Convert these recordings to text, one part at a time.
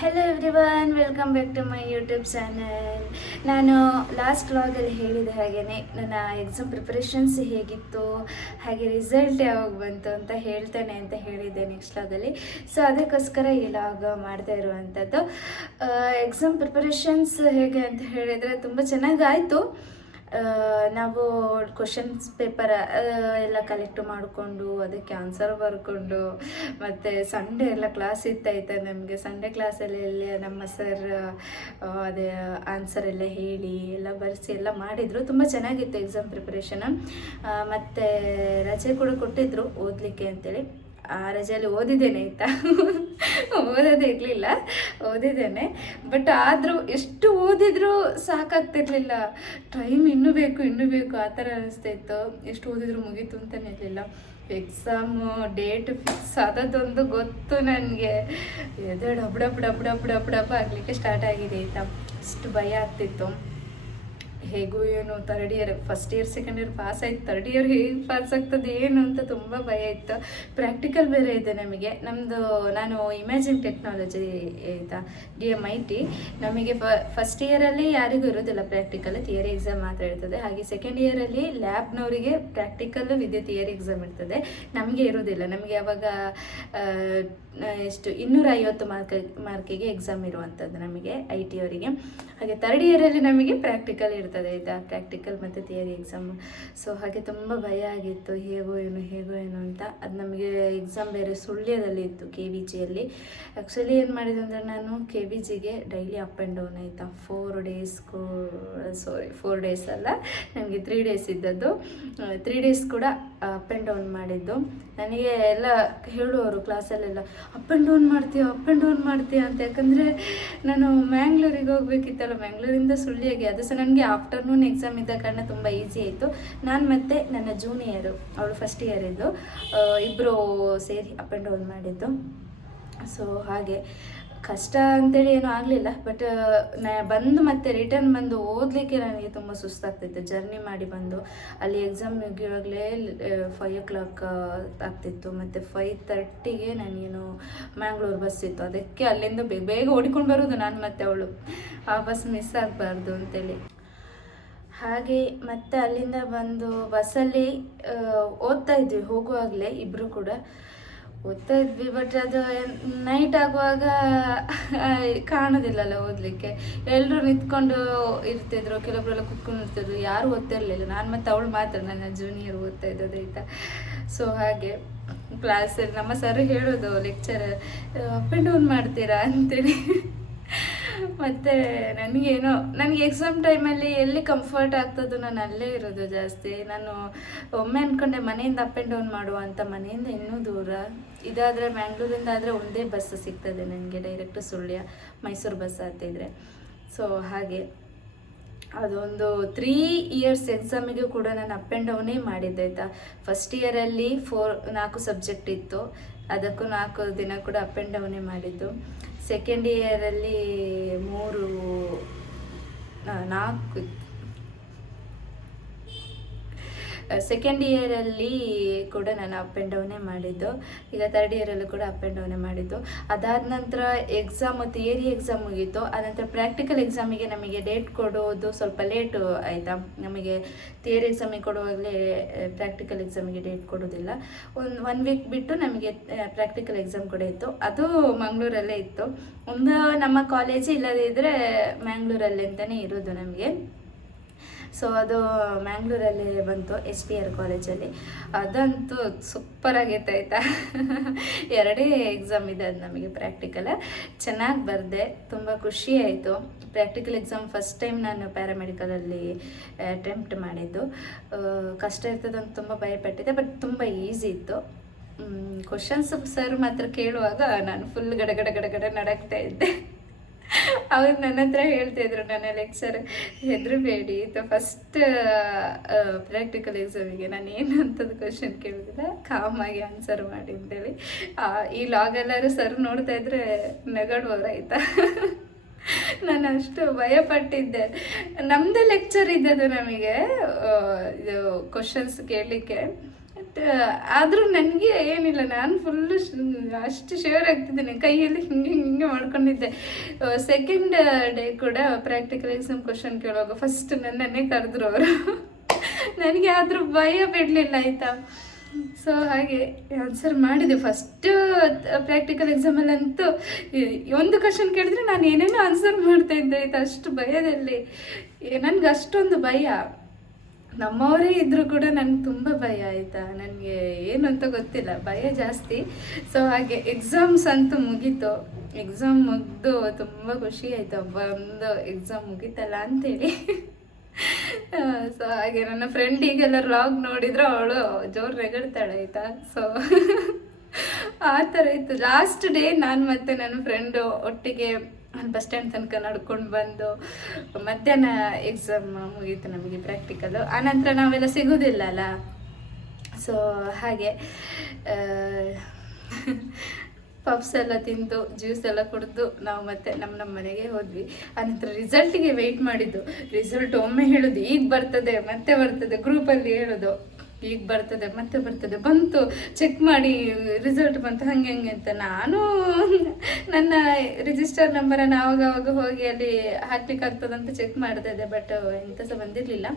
Hello everyone, welcome back to my YouTube channel. ನಾನು last ವ್ಲಾಗಲ್ಲಿ ಹೇಳಿದ ಹಾಗೆಯೇ ನನ್ನ ಎಕ್ಸಾಮ್ ಪ್ರಿಪರೇಷನ್ಸ್ ಹೇಗಿತ್ತು, ಹಾಗೆ ರಿಸಲ್ಟ್ ಯಾವಾಗ ಬಂತು ಅಂತ ಹೇಳ್ತೇನೆ ಅಂತ ಹೇಳಿದ್ದೆ ನೆಕ್ಸ್ಟ್ ವ್ಲಾಗಲ್ಲಿ. ಸೊ ಅದಕ್ಕೋಸ್ಕರ ಈ ವ್ಲಾಗ್ ಮಾಡ್ತಾ ಇರುವಂಥದ್ದು. ಎಕ್ಸಾಮ್ ಪ್ರಿಪರೇಷನ್ಸ್ ಹೇಗೆ ಅಂತ ಹೇಳಿದರೆ ತುಂಬ ಚೆನ್ನಾಗಾಯಿತು. ನಾವು ಕ್ವಶನ್ಸ್ ಪೇಪರ್ ಎಲ್ಲ ಕಲೆಕ್ಟ್ ಮಾಡಿಕೊಂಡು ಅದಕ್ಕೆ ಆನ್ಸರ್ ಬರ್ಕೊಂಡು, ಮತ್ತು ಸಂಡೇ ಎಲ್ಲ ಕ್ಲಾಸ್ ಇತ್ತಾಯ್ತು ನಮಗೆ. ಸಂಡೇ ಕ್ಲಾಸಲ್ಲಿ ನಮ್ಮ ಸರ್ ಅದೇ ಆನ್ಸರ್ ಎಲ್ಲ ಹೇಳಿ ಎಲ್ಲ ಬರೆಸಿ ಎಲ್ಲ ಮಾಡಿದರು. ತುಂಬ ಚೆನ್ನಾಗಿತ್ತು ಎಕ್ಸಾಮ್ ಪ್ರಿಪರೇಷನ್. ಮತ್ತು ರಜೆ ಕೂಡ ಕೊಟ್ಟಿದ್ದರು ಓದಲಿಕ್ಕೆ ಅಂತೇಳಿ. ಆ ರಜೆಯಲ್ಲಿ ಓದಿದ್ದೇನೆ ಆಯಿತಾ. ಓದೋದೇ ಇರಲಿಲ್ಲ, ಓದಿದ್ದೇನೆ. ಬಟ್ ಆದರೂ ಎಷ್ಟು ಓದಿದರೂ ಸಾಕಾಗ್ತಿರ್ಲಿಲ್ಲ. ಟೈಮ್ ಇನ್ನೂ ಬೇಕು ಆ ಥರ ಅನಿಸ್ತಾ ಇತ್ತು. ಎಷ್ಟು ಓದಿದ್ರು ಮುಗೀತು ಅಂತಲೇ ಇರಲಿಲ್ಲ. ಎಕ್ಸಾಮು ಡೇಟ್ ಫಿಕ್ಸ್ ಆದದ್ದೊಂದು ಗೊತ್ತು ನನಗೆ. ಎದೆ dub dub dub dub dub dub ಆಗಲಿಕ್ಕೆ ಸ್ಟಾರ್ಟ್ ಆಗಿದೆ ಆಯಿತಾ. ಅಷ್ಟು ಭಯ ಆಗ್ತಿತ್ತು. ಹೇಗೂ ಏನು third year, first year second year pass ಆಯ್ತು, ಥರ್ಡ್ ಇಯರ್ ಹೇಗೆ ಪಾಸ್ ಆಗ್ತದೆ ಏನು ಅಂತ ತುಂಬ ಭಯ ಇತ್ತು. ಪ್ರಾಕ್ಟಿಕಲ್ ಬೇರೆ ಇದೆ ನಮಗೆ. ನಾನು ಇಮ್ಯಾಜಿನ್ ಟೆಕ್ನಾಲಜಿ ಆಯಿತಾ, DMIT. ನಮಗೆ ಫಸ್ಟ್ ಇಯರಲ್ಲಿ ಯಾರಿಗೂ ಇರೋದಿಲ್ಲ ಪ್ರಾಕ್ಟಿಕಲ್, ಥಿಯರಿ ಎಕ್ಸಾಮ್ ಮಾತ್ರ ಇರ್ತದೆ. ಹಾಗೆ ಸೆಕೆಂಡ್ ಇಯರಲ್ಲಿ ಲ್ಯಾಬ್ನವರಿಗೆ ಪ್ರಾಕ್ಟಿಕಲ್ ವಿತ್ ಥಿಯರಿ ಎಕ್ಸಾಮ್ ಇರ್ತದೆ. ನಮಗೆ ಇರೋದಿಲ್ಲ. ನಮಗೆ ಅವಾಗ ಎಷ್ಟು 250 ಮಾರ್ಕಿಗೆ ಎಕ್ಸಾಮ್ ಇರುವಂಥದ್ದು ನಮಗೆ IT ಅವರಿಗೆ. ಹಾಗೆ ಥರ್ಡ್ ಇಯರಲ್ಲಿ ನಮಗೆ ಪ್ರಾಕ್ಟಿಕಲ್ ಇರ್ತದೆ ಆಯಿತಾ, ಪ್ರಾಕ್ಟಿಕಲ್ ಮತ್ತು ಥಿಯರಿ ಎಕ್ಸಾಮ್. ಸೊ ಹಾಗೆ ತುಂಬ ಭಯ ಆಗಿತ್ತು, ಹೇಗೋ ಏನು ಅಂತ. ಅದು ನಮಗೆ ಎಕ್ಸಾಮ್ ಬೇರೆ ಸುಳ್ಯದಲ್ಲಿ ಇತ್ತು, KVGಯಲ್ಲಿ. ಆ್ಯಕ್ಚುಲಿ ಏನು ಮಾಡಿದೆ ಅಂದರೆ, ನಾನು KVGಗೆ ಡೈಲಿ ಅಪ್ ಆ್ಯಂಡ್ ಡೌನ್ ಆಯಿತಾ. 4 ಡೇಸ್ ಅಲ್ಲ, ನನಗೆ 3 ಡೇಸ್ ಇದ್ದದ್ದು. 3 ಡೇಸ್ ಕೂಡ ಅಪ್ ಆ್ಯಂಡ್ ಡೌನ್ ಮಾಡಿದ್ದು. ನನಗೆ ಎಲ್ಲ ಹೇಳುವವರು ಕ್ಲಾಸಲ್ಲೆಲ್ಲ, ಅಪ್ ಆ್ಯಂಡ್ ಡೌನ್ ಮಾಡ್ತೀಯ ಅಂತ. ಯಾಕಂದರೆ ನಾನು ಮ್ಯಾಂಗ್ಳೂರಿಗೆ ಹೋಗ್ಬೇಕಿತ್ತಲ್ಲ, ಮ್ಯಾಂಗ್ಳೂರಿಂದ ಸುಳ್ಳಿಯಾಗಿ. ಅದು ಸಹ ನನಗೆ ಆಫ್ಟರ್ನೂನ್ ಎಕ್ಸಾಮ್ ಇದ್ದ ಕಾರಣ ತುಂಬ ಈಸಿ ಆಯಿತು. ನಾನು ಮತ್ತು ನನ್ನ ಜೂನಿಯರು, ಅವಳು ಫಸ್ಟ್ ಇಯರ್ ಇದ್ದು, ಇಬ್ಬರು ಸೇರಿ ಅಪ್ ಆ್ಯಂಡ್ ಡೌನ್ ಮಾಡಿದ್ದು. ಸೊ ಹಾಗೆ ಕಷ್ಟ ಅಂತೇಳಿ ಏನೂ ಆಗಲಿಲ್ಲ. ಬಟ್ ಬಂದು ಮತ್ತೆ ರಿಟರ್ನ್ ಬಂದು ಓದಲಿಕ್ಕೆ ನನಗೆ ತುಂಬ ಸುಸ್ತಾಗ್ತಿತ್ತು. ಜರ್ನಿ ಮಾಡಿ ಬಂದು ಅಲ್ಲಿ ಎಕ್ಸಾಮ್ ಮುಗಿಯುವಾಗಲೇ 5 o'clock ಆಗ್ತಿತ್ತು. ಮತ್ತು 5:30ಗೆ ನನಗೇನು ಮ್ಯಾಂಗ್ಳೂರು ಬಸ್ ಇತ್ತು. ಅದಕ್ಕೆ ಅಲ್ಲಿಂದ ಬೇಗ ಓಡಿಕೊಂಡು ಬರೋದು ನಾನು ಮತ್ತು ಅವಳು, ಆ ಬಸ್ ಮಿಸ್ ಆಗಬಾರ್ದು ಅಂತೇಳಿ. ಹಾಗೆ ಮತ್ತೆ ಅಲ್ಲಿಂದ ಬಂದು ಬಸ್ಸಲ್ಲಿ ಓದ್ತಾ ಇದ್ವಿ. ಹೋಗುವಾಗಲೇ ಇಬ್ಬರು ಕೂಡ ಓದ್ತಾ ಇದ್ವಿ. ಬಟ್ ಅದು ನೈಟ್ ಆಗುವಾಗ ಕಾಣೋದಿಲ್ಲಲ್ಲ ಓದಲಿಕ್ಕೆ. ಎಲ್ಲರೂ ನಿಂತ್ಕೊಂಡು ಇರ್ತಿದ್ರು, ಕೆಲವೊಬ್ಬರೆಲ್ಲ ಕುತ್ಕೊಂಡು ಇರ್ತಿದ್ರು, ಯಾರು ಓದ್ತಿರ್ಲಿಲ್ಲ. ನಾನು ಮತ್ತು ಅವಳು ಮಾತ್ರ, ನನ್ನ ಜೂನಿಯರ್ ಓದ್ತಾ ಇದ್ದದ್ದು ಆಯಿತಾ. ಸೊ ಹಾಗೆ ಕ್ಲಾಸಲ್ಲಿ ನಮ್ಮ ಸರ್ ಹೇಳೋದು, ಲೆಕ್ಚರ್, ಅಪ್ ಆ್ಯಂಡ್ ಡೌನ್ ಮಾಡ್ತೀರಾ ಅಂತೇಳಿ. ಮತ್ತು ನನಗೆ ಎಕ್ಸಾಮ್ ಟೈಮಲ್ಲಿ ಎಲ್ಲಿ ಕಂಫರ್ಟ್ ಆಗ್ತದೋ ನಾನು ಅಲ್ಲೇ ಇರೋದು ಜಾಸ್ತಿ. ನಾನು ಒಮ್ಮೆ ಅಂದ್ಕೊಂಡೆ ಮನೆಯಿಂದ ಅಪ್ ಆ್ಯಂಡ್ ಡೌನ್ ಮಾಡುವ ಅಂತ. ಮನೆಯಿಂದ ಇನ್ನೂ ದೂರ. ಇದಾದರೆ ಮ್ಯಾಂಗ್ಳೂರಿಂದ ಆದರೆ ಒಂದೇ ಬಸ್ ಸಿಗ್ತದೆ ನನಗೆ, ಡೈರೆಕ್ಟು ಸುಳ್ಯ ಮೈಸೂರು ಬಸ್ ಆಗ್ತಿದ್ರೆ. ಸೊ ಹಾಗೆ ಅದೊಂದು 3 ಇಯರ್ಸ್ ಎಕ್ಸಾಮಿಗೂ ಕೂಡ ನಾನು ಅಪ್ ಆ್ಯಂಡ್ ಡೌನೇ ಮಾಡಿದ್ದೆ ಆಯಿತಾ. ಫಸ್ಟ್ ಇಯರಲ್ಲಿ 4 ಸಬ್ಜೆಕ್ಟ್ ಇತ್ತು, ಅದಕ್ಕೂ 4 ದಿನ ಕೂಡ ಅಪ್ ಆ್ಯಂಡ್ ಡೌನೇ ಮಾಡಿದ್ದು. ಸೆಕೆಂಡ್ ಇಯರಲ್ಲಿ 4 ಸೆಕೆಂಡ್ ಇಯರಲ್ಲಿ ಕೂಡ ನಾನು ಅಪ್ ಆ್ಯಂಡ್ ಡೌನೇ ಮಾಡಿದ್ದು. ಈಗ ಥರ್ಡ್ ಇಯರಲ್ಲೂ ಕೂಡ ಅಪ್ ಆ್ಯಂಡ್ ಡೌನೇ ಮಾಡಿದ್ದು. ಅದಾದ ನಂತರ ಎಕ್ಸಾಮ್, ಥಿಯರಿ ಎಕ್ಸಾಮ್ ಮುಗೀತು. ಆನಂತರ ಪ್ರಾಕ್ಟಿಕಲ್ ಎಕ್ಸಾಮಿಗೆ ನಮಗೆ ಡೇಟ್ ಕೊಡೋದು ಸ್ವಲ್ಪ ಲೇಟು ಆಯಿತಾ. ನಮಗೆ ಥಿಯರಿ ಎಕ್ಸಾಮಿಗೆ ಕೊಡುವಾಗಲೇ ಪ್ರಾಕ್ಟಿಕಲ್ ಎಕ್ಸಾಮಿಗೆ ಡೇಟ್ ಕೊಡೋದಿಲ್ಲ. 1 ವೀಕ್ ಬಿಟ್ಟು ನಮಗೆ ಪ್ರಾಕ್ಟಿಕಲ್ ಎಕ್ಸಾಮ್ ಕೂಡ ಇತ್ತು. ಅದು ಮಂಗಳೂರಲ್ಲೇ ಇತ್ತು. ಒಂದು ನಮ್ಮ ಕಾಲೇಜ್, ಇಲ್ಲದಿದ್ದರೆ ಮ್ಯಾಂಗ್ಳೂರಲ್ಲಿ ಅಂತಲೇ ಇರೋದು ನಮಗೆ. ಸೊ ಅದು ಮ್ಯಾಂಗ್ಳೂರಲ್ಲಿ ಬಂತು, SPR ಕಾಲೇಜಲ್ಲಿ. ಅದಂತೂ ಸೂಪರಾಗಿತ್ತು ಆಯಿತಾ. 2 ಎಕ್ಸಾಮ್ ಇದೆ ಅದು ನಮಗೆ ಪ್ರಾಕ್ಟಿಕಲ್. ಚೆನ್ನಾಗಿ ಬರೆದೆ, ತುಂಬ ಖುಷಿ ಆಯಿತು. ಪ್ರಾಕ್ಟಿಕಲ್ ಎಕ್ಸಾಮ್ ಫಸ್ಟ್ ಟೈಮ್ ನಾನು ಪ್ಯಾರಾಮೆಡಿಕಲಲ್ಲಿ ಅಟೆಂಪ್ಟ್ ಮಾಡಿದ್ದು. ಕಷ್ಟ ಇರ್ತದಂತ ತುಂಬ ಭಯಪಟ್ಟಿದ್ದೆ, ಬಟ್ ತುಂಬ ಈಸಿ ಇತ್ತು. ಕ್ವಶನ್ಸ್ ಸರ್ ಮಾತ್ರ ಕೇಳುವಾಗ ನಾನು ಫುಲ್ ಗಡ ನಡಕ್ತಾ ಇದ್ದೆ. ಅವ್ರು ನನ್ನ ಹತ್ರ ಹೇಳ್ತಾಯಿದ್ರು, ನನ್ನ ಲೆಕ್ಚರ್, ಹೆದರಬೇಡಿ ಫಸ್ಟ್ ಪ್ರಾಕ್ಟಿಕಲ್ ಎಕ್ಸಾಮಿಗೆ ನಾನು ಏನಂಥದ್ದು ಕ್ವಶನ್ ಕೇಳಿದ್ರೆ ಕಾಮಾಗಿ ಆನ್ಸರ್ ಮಾಡಿ ಅಂತೇಳಿ. ಈ ಲಾಗೆಲ್ಲರೂ ಸರ್ ನೋಡ್ತಾ ಇದ್ರೆ ನಗಡುವವರು ಆಯಿತಾ. ನಾನು ಅಷ್ಟು ಭಯಪಟ್ಟಿದ್ದೆ. ನಮ್ಮದೇ ಲೆಕ್ಚರ್ ಇದ್ದದ್ದು ನಮಗೆ ಇದು ಕ್ವಶನ್ಸ್ ಕೇಳಲಿಕ್ಕೆ. ಬಟ್ ಆದರೂ ನನಗೆ ಏನಿಲ್ಲ, ನಾನು ಫುಲ್ಲು ಅಷ್ಟು ಶೇರ್ ಆಗ್ತಿದ್ದೇನೆ, ಕೈಯಲ್ಲಿ ಹಿಂಗೆ ಹಿಂಗೆ ಮಾಡ್ಕೊಂಡಿದ್ದೆ. ಸೆಕೆಂಡ್ ಡೇ ಕೂಡ ಪ್ರಾಕ್ಟಿಕಲ್ ಎಕ್ಸಾಮ್ ಕ್ವಶನ್ ಕೇಳುವಾಗ ಫಸ್ಟ್ ನನ್ನನ್ನೇ ಕರೆದ್ರು ಅವರು. ನನಗೆ ಆದರೂ ಭಯ ಬಿಡಲಿಲ್ಲ ಆಯಿತಾ. ಸೊ ಹಾಗೆ ಆನ್ಸರ್ ಮಾಡಿದೆ. ಫಸ್ಟ್ ಪ್ರಾಕ್ಟಿಕಲ್ ಎಕ್ಸಾಮಲ್ಲಂತೂ ಒಂದು ಕ್ವಶನ್ ಕೇಳಿದ್ರೆ ನಾನು ಏನೇನೋ ಆನ್ಸರ್ ಮಾಡ್ತಾ ಇದ್ದೆ ಆಯಿತಾ, ಅಷ್ಟು ಭಯದಲ್ಲಿ. ನನಗೆ ಅಷ್ಟೊಂದು ಭಯ, ನಮ್ಮವರೇ ಇದ್ದರೂ ಕೂಡ ನನಗೆ ತುಂಬ ಭಯ ಆಯಿತಾ. ನನಗೆ ಏನು ಅಂತ ಗೊತ್ತಿಲ್ಲ, ಭಯ ಜಾಸ್ತಿ. ಸೊ ಹಾಗೆ ಎಕ್ಸಾಮ್ಸ್ ಅಂತೂ ಮುಗೀತು. ಎಕ್ಸಾಮ್ ಮುಗಿದು ತುಂಬ ಖುಷಿ ಆಯಿತು, ಒಂದು ಎಕ್ಸಾಮ್ ಮುಗೀತಲ್ಲ ಅಂಥೇಳಿ. ಸೊ ಹಾಗೆ ನನ್ನ ಫ್ರೆಂಡಿಗೆಲ್ಲ ವ್ಲಾಗ್ ನೋಡಿದ್ರೆ ಅವಳು ಜೋರು ನೆಗಡ್ತಾಳೆ ಆಯಿತಾ. ಸೊ ಆ ಥರ ಇತ್ತು. ಲಾಸ್ಟ್ ಡೇ ನಾನು ಮತ್ತು ನನ್ನ ಫ್ರೆಂಡು ಒಟ್ಟಿಗೆ ಬಸ್ ಸ್ಟ್ಯಾಂಡ್ ತನಕ ನಡ್ಕೊಂಡು ಬಂದು ಮಧ್ಯಾಹ್ನ ಎಕ್ಸಾಮ್ ಮುಗೀತು ನಮಗೆ ಪ್ರಾಕ್ಟಿಕಲು. ಆನಂತರ ನಾವೆಲ್ಲ ಸಿಗೋದಿಲ್ಲ ಅಲ್ಲ. ಸೊ ಹಾಗೆ ಪಪ್ಸ್ ಎಲ್ಲ ತಿಂದು ಜ್ಯೂಸ್ ಎಲ್ಲ ಕುಡಿದು ನಾವು ಮತ್ತೆ ನಮ್ಮ ಮನೆಗೆ ಹೋದ್ವಿ. ಆನಂತರ ರಿಸಲ್ಟಿಗೆ ವೆಯ್ಟ್ ಮಾಡಿದ್ದು. ರಿಸಲ್ಟ್ ಒಮ್ಮೆ ಹೇಳೋದು ಈಗ ಬರ್ತದೆ ಮತ್ತೆ ಬರ್ತದೆ, ಗ್ರೂಪಲ್ಲಿ ಹೇಳೋದು ಈಗ ಬರ್ತದೆ ಮತ್ತೆ ಬರ್ತದೆ, ಬಂತು ಚೆಕ್ ಮಾಡಿ ರಿಸಲ್ಟ್ ಬಂತು ಹಂಗೆ ಹಂಗೆ ಅಂತ. ನಾನು ನನ್ನ ರಿಜಿಸ್ಟರ್ ನಂಬರನ್ನು ಆವಾಗ ಹೋಗಿ ಅಲ್ಲಿ ಹಾಕ್ಲಿಕ್ಕಾಗ್ತದಂತ ಚೆಕ್ ಮಾಡ್ತಾ ಇದ್ದೆ, ಬಟ್ ಎಂಥ ಸಹ ಬಂದಿರಲಿಲ್ಲ.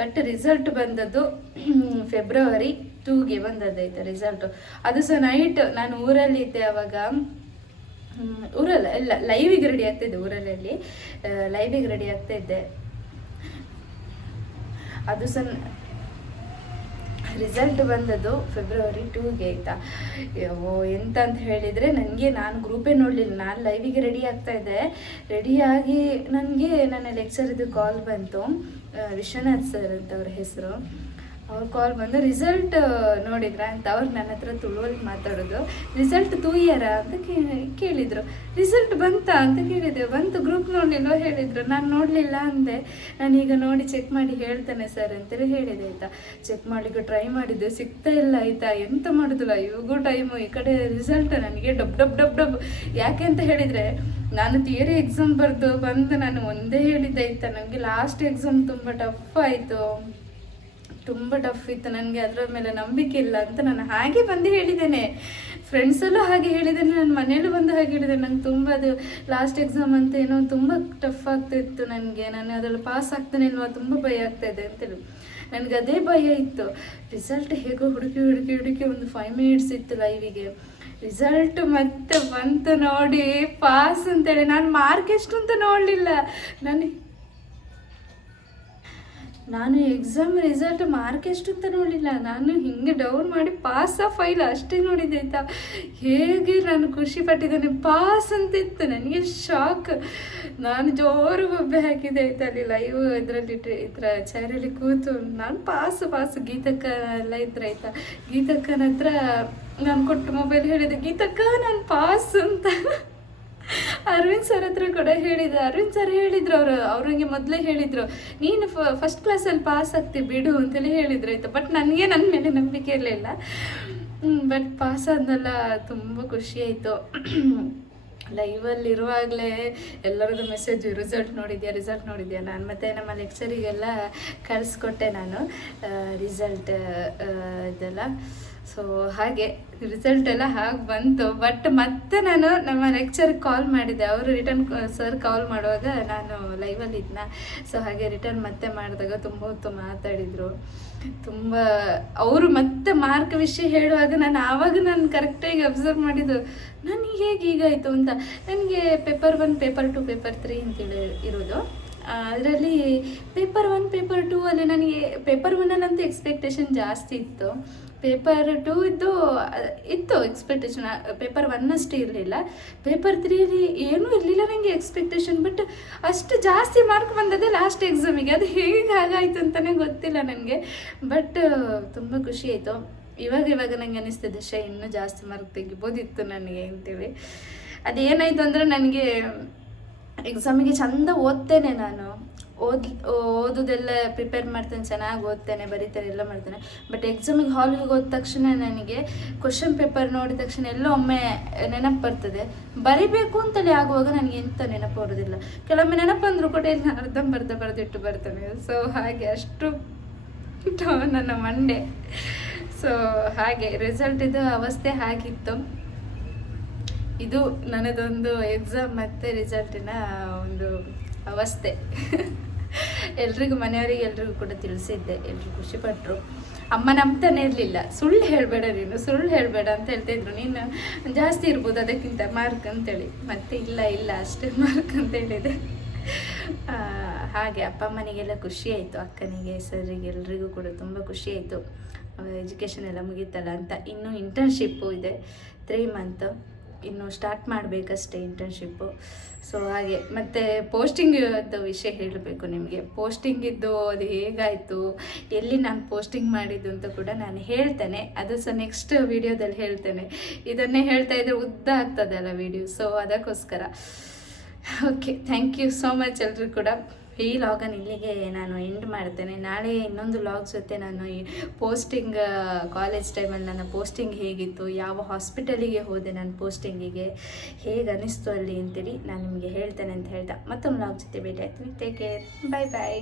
ಬಟ್ ರಿಸಲ್ಟ್ ಬಂದದ್ದು ಫೆಬ್ರವರಿ 2ಗೆ ಬಂದದ್ದಾಯ್ತು ರಿಸಲ್ಟು. ಅದು ಸಹ ನೈಟ್ ನಾನು ಊರಲ್ಲಿ ಇದ್ದೆ ಆವಾಗ. ಊರಲ್ಲ ಇಲ್ಲ, ಲೈವಿಗೆ ರೆಡಿ ಆಗ್ತಾಯಿದ್ದೆ, ಊರಲ್ಲಿ ಲೈವಿಗೆ ರೆಡಿ ಆಗ್ತಾಯಿದ್ದೆ. ಅದು ಸಹ ರಿಸಲ್ಟ್ ಬಂದದ್ದು ಫೆಬ್ರವರಿ 2ಗೆ ಆಯಿತಾ. ಎಂತ ಅಂತ ಹೇಳಿದರೆ ನನಗೆ, ನಾನು ಗ್ರೂಪೇ ನೋಡಲಿಲ್ಲ, ನಾನು ಲೈವಿಗೆ ರೆಡಿ ಆಗ್ತಾಯಿದ್ದೆ. ರೆಡಿಯಾಗಿ ನನಗೆ ನನ್ನ ಲೆಕ್ಚರ್ದು ಕಾಲ್ ಬಂತು, ವಿಶ್ವನಾಥ್ ಸರ್ ಅಂತ ಅವ್ರ ಹೆಸರು. ಅವ್ರ ಕಾಲ್ ಬಂದು ರಿಸಲ್ಟ್ ನೋಡಿದ್ರ ಅಂತ ಅವ್ರು ನನ್ನ ಹತ್ರ ತುಳುವಲ್ಲಿ ಮಾತಾಡೋದು. ರಿಸಲ್ಟ್ ತೂಯ್ಯಾರ ಅಂತ ಕೇಳಿದರು. ರಿಸಲ್ಟ್ ಬಂತಾ ಅಂತ ಕೇಳಿದೆ. ಬಂತು, ಗ್ರೂಪ್ ನೋಡಲಿಲ್ಲ ಹೇಳಿದರು. ನಾನು ನೋಡಲಿಲ್ಲ ಅಂದೆ. ನಾನೀಗ ನೋಡಿ ಚೆಕ್ ಮಾಡಿ ಹೇಳ್ತೇನೆ ಸರ್ ಅಂತೇಳಿ ಹೇಳಿದೆ ಆಯಿತಾ. ಚೆಕ್ ಮಾಡಲಿಕ್ಕೆ ಟ್ರೈ ಮಾಡಿದ್ದೆ, ಸಿಗ್ತಾ ಇಲ್ಲ ಆಯಿತಾ. ಎಂತ ಮಾಡೋದಿಲ್ಲ, ಇವಾಗೂ ಟೈಮು, ಈ ಕಡೆ ರಿಸಲ್ಟ್ ನನಗೆ ಡಬ್ ಡಬ್ ಡಬ್ ಡಬ್. ಯಾಕೆ ಅಂತ ಹೇಳಿದರೆ ನಾನು ಥಿಯರಿ ಎಕ್ಸಾಮ್ ಬಂದು ನಾನು ಒಂದೇ ಹೇಳಿದ್ದೆ ಆಯಿತಾ. ನನಗೆ ಲಾಸ್ಟ್ ಎಕ್ಸಾಮ್ ತುಂಬ ಟಫ್ ಆಯಿತು, ತುಂಬ ಟಫ್ ಇತ್ತು. ನನಗೆ ಅದರ ಮೇಲೆ ನಂಬಿಕೆ ಇಲ್ಲ ಅಂತ ನಾನು ಹಾಗೆ ಬಂದು ಹೇಳಿದ್ದೇನೆ. ಫ್ರೆಂಡ್ಸಲ್ಲೂ ಹಾಗೆ ಹೇಳಿದ್ದೇನೆ, ನನ್ನ ಮನೇಲೂ ಬಂದು ಹಾಗೆ ಹೇಳಿದ್ದೇನೆ. ನಂಗೆ ತುಂಬ ಅದು ಲಾಸ್ಟ್ ಎಕ್ಸಾಮ್ ಅಂತ ಏನೋ ತುಂಬ ಟಫ್ ಆಗ್ತಾಯಿತ್ತು ನನಗೆ. ನಾನು ಅದರಲ್ಲಿ ಪಾಸ್ ಆಗ್ತಾನೆ ಇಲ್ವಾ, ತುಂಬ ಭಯ ಆಗ್ತಾಯಿದೆ ಅಂತೇಳಿ ನನಗೆ ಅದೇ ಭಯ ಇತ್ತು. ರಿಸಲ್ಟ್ ಹೇಗೋ ಹುಡುಕಿ ಒಂದು 5 ಮಿನಿಟ್ಸ್ ಇತ್ತು ಲೈವಿಗೆ. ರಿಸಲ್ಟ್ ಮತ್ತೆ ಬಂತು ನೋಡಿ, ಪಾಸ್ ಅಂತೇಳಿ. ನಾನು ಮಾರ್ಕ್ ಎಷ್ಟು ಅಂತ ನೋಡಲಿಲ್ಲ. ನಾನು ಎಕ್ಸಾಮ್ ರಿಸಲ್ಟ್ ಮಾರ್ಕ್ ಎಷ್ಟು ಅಂತ ನೋಡಲಿಲ್ಲ. ನಾನು ಹಿಂಗೆ ಡೌನ್ ಮಾಡಿ ಪಾಸ್ ಫೈಲ್ ಅಷ್ಟೇ ನೋಡಿದ್ದೆ ಆಯಿತಾ. ಹೇಗೆ ನಾನು ಖುಷಿ ಪಟ್ಟಿದ್ದೇನೆ, ಪಾಸ್ ಅಂತಿತ್ತು. ನನಗೆ ಶಾಕ್. ನಾನು ಜೋರು ಬೊಬ್ಬೆ ಹಾಕಿದ್ದೆ ಆಯಿತಾ ಅಲ್ಲಿ ಲೈವ್ ಇದರಲ್ಲಿ ಚೇರಲ್ಲಿ ಕೂತು. ನಾನು ಪಾಸು ಗೀತಕ್ಕ ಎಲ್ಲ ಇದ್ರೆ ಆಯಿತಾ. ಗೀತಕ್ಕನ ಹತ್ರ ನಾನು ಕೊಟ್ಟು ಮೊಬೈಲ್ ಹೇಳಿದೆ, ಗೀತಕ್ಕ ನಾನು ಪಾಸ್ ಅಂತ. ಅರವಿಂದ್ ಸರ್ ಹತ್ರ ಕೂಡ ಹೇಳಿದೆ. ಅರವಿಂದ್ ಸರ್ ಹೇಳಿದ್ರು, ಅವ್ರಿಗೆ ಮೊದಲೇ ಹೇಳಿದರು, ನೀನು ಫಸ್ಟ್ ಕ್ಲಾಸಲ್ಲಿ ಪಾಸ್ ಆಗ್ತಿ ಬಿಡು ಅಂತೇಳಿ ಹೇಳಿದ್ರು ಆಯಿತಾ. ಬಟ್ ನನಗೆ ನನ್ನ ಮೇಲೆ ನಂಬಿಕೆ ಇರಲಿಲ್ಲ. ಬಟ್ ಪಾಸ್ ಆದ್ನಲ್ಲ, ತುಂಬ ಖುಷಿ ಆಯಿತು. ಲೈವಲ್ಲಿರುವಾಗಲೇ ಎಲ್ಲರದ್ದು ಮೆಸೇಜು, ರಿಸಲ್ಟ್ ನೋಡಿದ್ಯಾ. ನಾನು ಮತ್ತು ನಮ್ಮ ಲೆಕ್ಚರಿಗೆಲ್ಲ ಕಳಿಸ್ಕೊಟ್ಟೆ ನಾನು ರಿಸಲ್ಟ್ ಇದೆಲ್ಲ. ಸೊ ಹಾಗೆ ರಿಸಲ್ಟ್ ಎಲ್ಲ ಹಾಗೆ ಬಂತು. ಬಟ್ ಮತ್ತೆ ನಾನು ನಮ್ಮ ಲೆಕ್ಚರ್ಗೆ ಕಾಲ್ ಮಾಡಿದೆ. ಅವರು ರಿಟರ್ನ್ ಸರ್ ಕಾಲ್ ಮಾಡುವಾಗ ನಾನು ಲೈವಲ್ಲಿ ಇದ್ನ. ಸೊ ಹಾಗೆ ರಿಟರ್ನ್ ಮತ್ತೆ ಮಾಡಿದಾಗ ತುಂಬ ಹೊತ್ತು ಮಾತಾಡಿದರು. ತುಂಬ ಅವರು ಮತ್ತೆ ಮಾರ್ಕ್ ವಿಷಯ ಹೇಳುವಾಗ ನಾನು ಕರೆಕ್ಟಾಗಿ ಅಬ್ಸರ್ವ್ ಮಾಡಿದ್ದು, ನನಗೆ ಹೇಗೆ ಹೀಗಾಯಿತು ಅಂತ. ನನಗೆ ಪೇಪರ್ 1, ಪೇಪರ್ 2, ಪೇಪರ್ 3 ಅಂತೇಳಿ ಇರೋದು. ಅದರಲ್ಲಿ ಪೇಪರ್ 1, ಪೇಪರ್ 2 ಅಲ್ಲಿ ನನಗೆ ಪೇಪರ್ 1 ಎಕ್ಸ್ಪೆಕ್ಟೇಷನ್ ಜಾಸ್ತಿ ಇತ್ತು. ಪೇಪರ್ 2 ಇತ್ತು ಎಕ್ಸ್ಪೆಕ್ಟೇಷನ್. ಪೇಪರ್ 1 ಅಷ್ಟೇ ಇರಲಿಲ್ಲ. ಪೇಪರ್ 3 ಏನೂ ಇರಲಿಲ್ಲ ನನಗೆ ಎಕ್ಸ್ಪೆಕ್ಟೇಷನ್. ಬಟ್ ಅಷ್ಟು ಜಾಸ್ತಿ ಮಾರ್ಕ್ ಬಂದದ್ದೇ ಲಾಸ್ಟ್ ಎಕ್ಸಾಮಿಗೆ. ಅದು ಹೇಗೆ ಹಾಗಾಯಿತು ಅಂತಲೇ ಗೊತ್ತಿಲ್ಲ ನನಗೆ. ಬಟ್ ತುಂಬ ಖುಷಿ ಆಯಿತು. ಇವಾಗ ನನಗೆ ಅನ್ನಿಸ್ತದೆ, ಇನ್ನೂ ಜಾಸ್ತಿ ಮಾರ್ಕ್ ತೆಗಿಬೋದಿತ್ತು ನನಗೆ ಅಂತೇಳಿ. ಅದೇನಾಯಿತು ಅಂದರೆ, ನನಗೆ ಎಕ್ಸಾಮಿಗೆ ಚೆಂದ ಓದ್ತೇನೆ. ನಾನು ಓದೋದೆಲ್ಲ ಪ್ರಿಪೇರ್ ಮಾಡ್ತೇನೆ, ಚೆನ್ನಾಗಿ ಓದ್ತೇನೆ, ಬರೀತೇನೆ, ಎಲ್ಲ ಮಾಡ್ತೇನೆ. ಬಟ್ ಎಕ್ಸಾಮಿಗೆ ಹಾಲಿಗೆ ಹೋದ ತಕ್ಷಣ ನನಗೆ ಕ್ವಶನ್ ಪೇಪರ್ ನೋಡಿದ ತಕ್ಷಣ ಎಲ್ಲೋ ಒಮ್ಮೆ ನೆನಪು ಬರ್ತದೆ. ಬರಿಬೇಕು ಅಂತಲೇ ಆಗುವಾಗ ನನಗೆ ಎಂಥ ನೆನಪು ಬರೋದಿಲ್ಲ. ಕೆಲವೊಮ್ಮೆ ನೆನಪು ಅಂದರೂ ಕೂಡ ಎಲ್ಲ ಅರ್ಧಂಬರ್ಧ ಬರೆದಿಟ್ಟು ಬರ್ತೇನೆ. ಸೊ ಹಾಗೆ ಅಷ್ಟು ನನ್ನ ಮಂಡೆ. ಸೊ ಹಾಗೆ ರಿಸಲ್ಟಿದು ಅವಸ್ಥೆ ಹಾಗಿತ್ತು. ಇದು ನನ್ನದೊಂದು ಎಕ್ಸಾಮ್ ಮತ್ತು ರಿಸಲ್ಟಿನ ಒಂದು ಅವಸ್ಥೆ. ಎಲ್ರಿಗೂ ಮನೆಯವರಿಗೆ ಎಲ್ರಿಗೂ ಕೂಡ ತಿಳಿಸಿದ್ದೆ, ಎಲ್ಲರೂ ಖುಷಿಪಟ್ಟರು. ಅಮ್ಮ ನಂಬ್ತಾನೆ ಇರಲಿಲ್ಲ. ಸುಳ್ಳು ಹೇಳಬೇಡ ನೀನು, ಸುಳ್ಳು ಹೇಳಬೇಡ ಅಂತ ಹೇಳ್ತಾಯಿದ್ರು. ನೀನು ಜಾಸ್ತಿ ಇರ್ಬೋದು ಅದಕ್ಕಿಂತ ಮಾರ್ಕ್ ಅಂತೇಳಿ. ಮತ್ತೆ ಇಲ್ಲ ಅಷ್ಟೇ ಮಾರ್ಕ್ ಅಂತ ಹೇಳಿದೆ. ಹಾಗೆ ಅಪ್ಪ ಅಮ್ಮನಿಗೆಲ್ಲ ಖುಷಿ ಆಯಿತು, ಅಕ್ಕನಿಗೆ ಸರಿಗೆ ಎಲ್ರಿಗೂ ಕೂಡ ತುಂಬ ಖುಷಿ ಆಯಿತು. ಎಜುಕೇಷನ್ ಎಲ್ಲ ಮುಗೀತಲ್ಲ ಅಂತ. ಇನ್ನು ಇಂಟರ್ನ್ಶಿಪ್ಪು ಇದೆ 3 ಮಂತ್, ಇನ್ನು ಸ್ಟಾರ್ಟ್ ಮಾಡಬೇಕಷ್ಟೇ ಇಂಟರ್ನ್ಶಿಪ್ಪು. ಸೊ ಹಾಗೆ ಮತ್ತು ಪೋಸ್ಟಿಂಗಿದ್ದು ವಿಷಯ ಹೇಳಬೇಕು ನಿಮಗೆ. ಪೋಸ್ಟಿಂಗಿದ್ದು ಅದು ಹೇಗಾಯಿತು, ಎಲ್ಲಿ ನಾನು ಪೋಸ್ಟಿಂಗ್ ಮಾಡಿದ್ದು ಅಂತ ಕೂಡ ನಾನು ಹೇಳ್ತೇನೆ. ಅದು ಸಹ ನೆಕ್ಸ್ಟ್ ವೀಡಿಯೋದಲ್ಲಿ ಹೇಳ್ತೇನೆ. ಇದನ್ನೇ ಹೇಳ್ತಾ ಇದ್ದರೆ ಉದ್ದ ಆಗ್ತದಲ್ಲ ವೀಡಿಯೋ, ಸೊ ಅದಕ್ಕೋಸ್ಕರ. Okay, thank you so much ಎಲ್ಲರೂ ಕೂಡ. ಈ ಲಾಗನ್ನು ಇಲ್ಲಿಗೆ ನಾನು ಎಂಡ್ ಮಾಡ್ತೇನೆ. ನಾಳೆ ಇನ್ನೊಂದು ಲಾಗ್ ಜೊತೆ ನಾನು ಈ ಪೋಸ್ಟಿಂಗ್, ಕಾಲೇಜ್ ಟೈಮಲ್ಲಿ ನನ್ನ ಪೋಸ್ಟಿಂಗ್ ಹೇಗಿತ್ತು, ಯಾವ ಹಾಸ್ಪಿಟಲಿಗೆ ಹೋದೆ ನಾನು ಪೋಸ್ಟಿಂಗಿಗೆ, ಹೇಗೆ ಅನ್ನಿಸ್ತು ಅಲ್ಲಿ ಅಂತೇಳಿ ನಾನು ನಿಮಗೆ ಹೇಳ್ತೇನೆ ಅಂತ ಹೇಳ್ತಾ ಮತ್ತೊಂದು ಲಾಗ್ ಜೊತೆ ಭೇಟಿ ಆಗ್ತೀನಿ. ಟೇಕ್ ಕೇರ್, ಬಾಯ್ ಬಾಯ್.